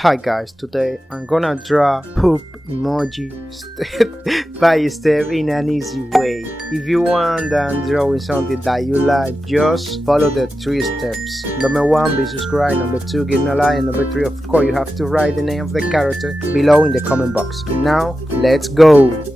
Hi guys, today I'm gonna draw poop emoji step by step in an easy way. If you want drawing something that you like, just follow the 3 steps. Number 1, be subscribed. Number 2, give me a like. And number 3, of course, you have to write the name of the character below in the comment box. Now, let's go!